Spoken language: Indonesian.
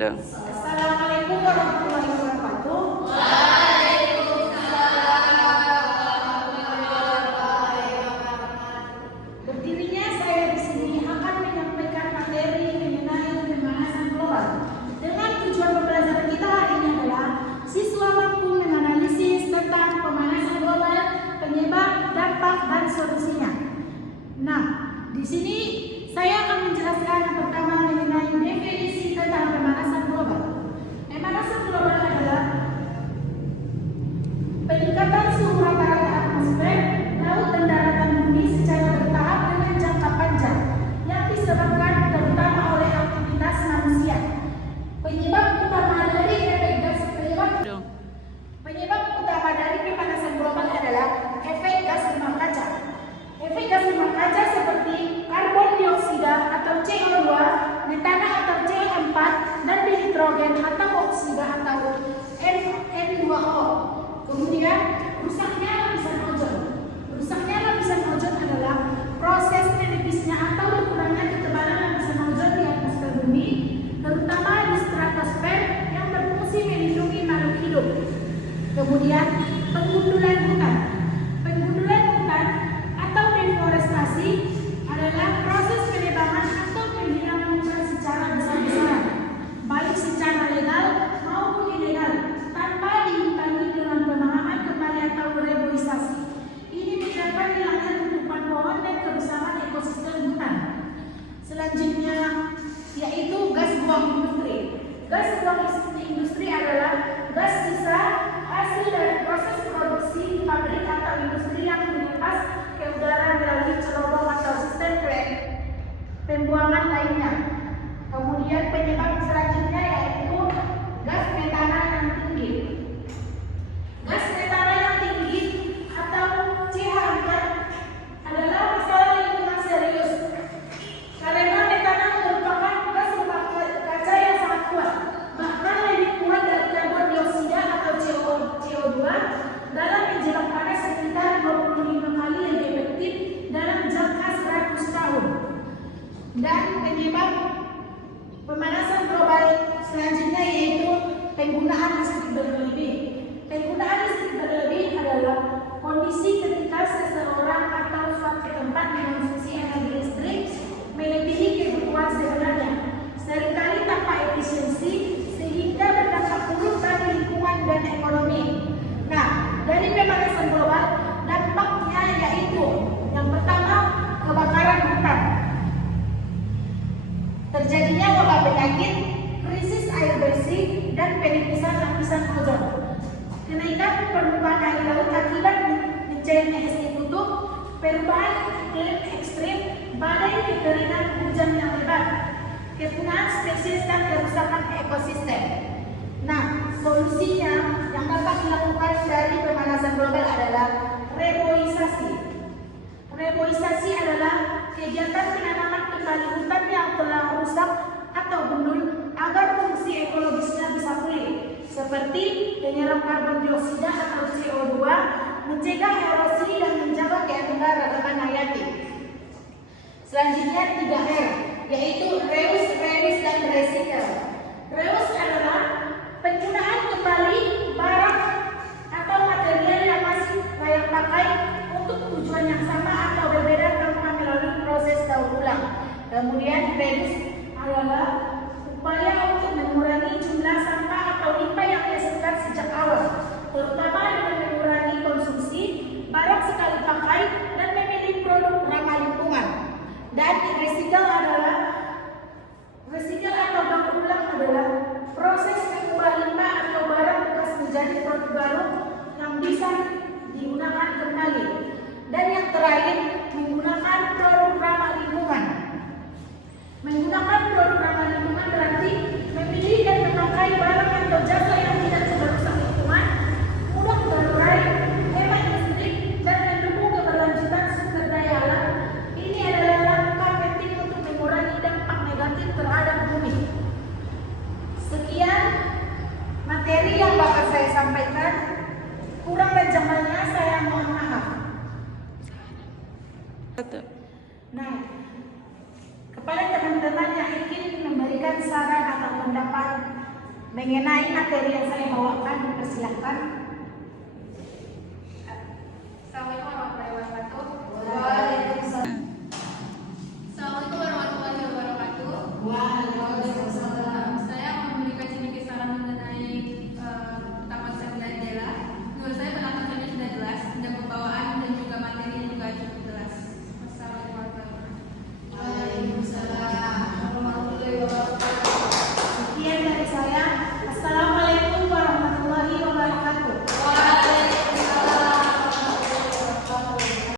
Duh. Assalamualaikum warahmatullahi wabarakatuh. Berdirinya saya di sini akan menyampaikan materi mengenai pemanasan global. Dengan tujuan pembelajaran kita hari ini adalah siswa mampu menganalisis tentang pemanasan global, penyebab, dampak, dan solusinya. Nah, di sini saya akan menjelaskan yang pertama mengenai definisi tentang pemanasan global. Pemanasan global adalah peningkatan suhu rata-rata atmosfer, laut, dan daratan bumi secara bertahap dengan jangka panjang yang disebabkan terutama oleh aktivitas manusia. Penyebab utama dari pemanasan global adalah efek gas rumah kaca. Efek gas rumah kaca seperti karbon dioksida atau CO2, metana atau CO4, dan nitrogen atau oksida atau N2O. Kemudian, rusaknya lapisan ozon. Rusaknya lapisan ozon adalah proses menipisnya atau berkurangnya ketebalan lapisan ozon di atmosfer bumi, terutama di stratosfer yang berfungsi melindungi makhluk hidup. Kemudian, penggundulan hutan. Penggundulan hutan atau deforestasi adalah proses penebangan atau penghilangan hutan secara besar-besaran, baik secara legal maupun ilegal, tanpa diimbangi dengan pemahaman kembali atau reboisasi. Ini menyebabkan hilangnya tutupan pohon dan kebersamaan ekosistem hutan. Selanjutnya yaitu gas buang industri. Gas buang industri adalah gas sisa hasil dari proses produksi pabrik atau industri yang dilepas ke udara melalui cerobong atau sistem pembuangan lainnya. Kemudian penyebab selanjutnya yaitu gas metana yang tinggi. Gas metana yang tinggi atau CH4 adalah masalah lingkungan serius karena metana merupakan gas rumah kaca yang sangat kuat, bahkan lebih kuat dari karbon dioksida atau CO2 dalam menjelang panas sekitar 25 kali lebih efektif dalam jangka 100 tahun. Dan penyebab pemanasan global selanjutnya yaitu penggunaan listrik berlebih. Penggunaan listrik berlebih adalah kondisi ketika seseorang atau suatu tempat mengonsumsi energi listrik melebihi kebutuhan sebenarnya, seringkali tanpa efisiensi sehingga berdampak buruk bagi lingkungan dan ekonomi. Nah, dari pemanasan global dampaknya yaitu yang pertama kebakaran hutan, terjadinya wabah penyakit, krisis air bersih, dan penipisan lapisan ozon. Kenaikan permukaan air laut akibat mencairnya es kutub, perubahan iklim ekstrim, badai, kekeringan, hujan yang lebat, kepunahan spesies, dan kerusakan ekosistem. Nah, solusinya yang dapat dilakukan dari pemanasan global adalah reboisasi. Reboisasi adalah kegiatan penanaman kembali hutan yang telah rusak atau gundul agar fungsi ekologisnya bisa pulih, seperti penyerap karbon dioksida atau CO2, mencegah erosi, dan menjaga keanekaragaman hayati. Selanjutnya 3R, yaitu reuse, reduce, dan recycle. Reuse adalah penggunaan kembali barang atau material yang masih layak pakai untuk tujuan yang sama atau berbeda tanpa melalui proses daur ulang. Kemudian reduce adalah upaya untuk mengurangi jumlah sampah atau limbah yang dihasilkan sejak awal, terutama dengan mengurangi konsumsi barang sekali pakai dan memilih produk ramah lingkungan. Dan recycle atau daur ulang adalah proses mengubah limbah atau barang bekas menjadi produk baru yang bisa digunakan kembali. Dan yang terakhir, menggunakan produk ramah lingkungan. Menggunakan produk ramah lingkungan berarti memilih dan memakai barang atau jasa yang tidak merusak lingkungan, mudah terurai, hemat listrik, dan mendukung keberlanjutan sumber daya alam. Ini adalah langkah penting untuk mengurangi dampak negatif terhadap bumi. Sekian materi yang bakal saya sampaikan. Kurang lebihnya saya mohon maaf. Nah, kepada teman-teman yang ingin memberikan saran atau pendapat mengenai materi yang saya bawakan, dipersilakan.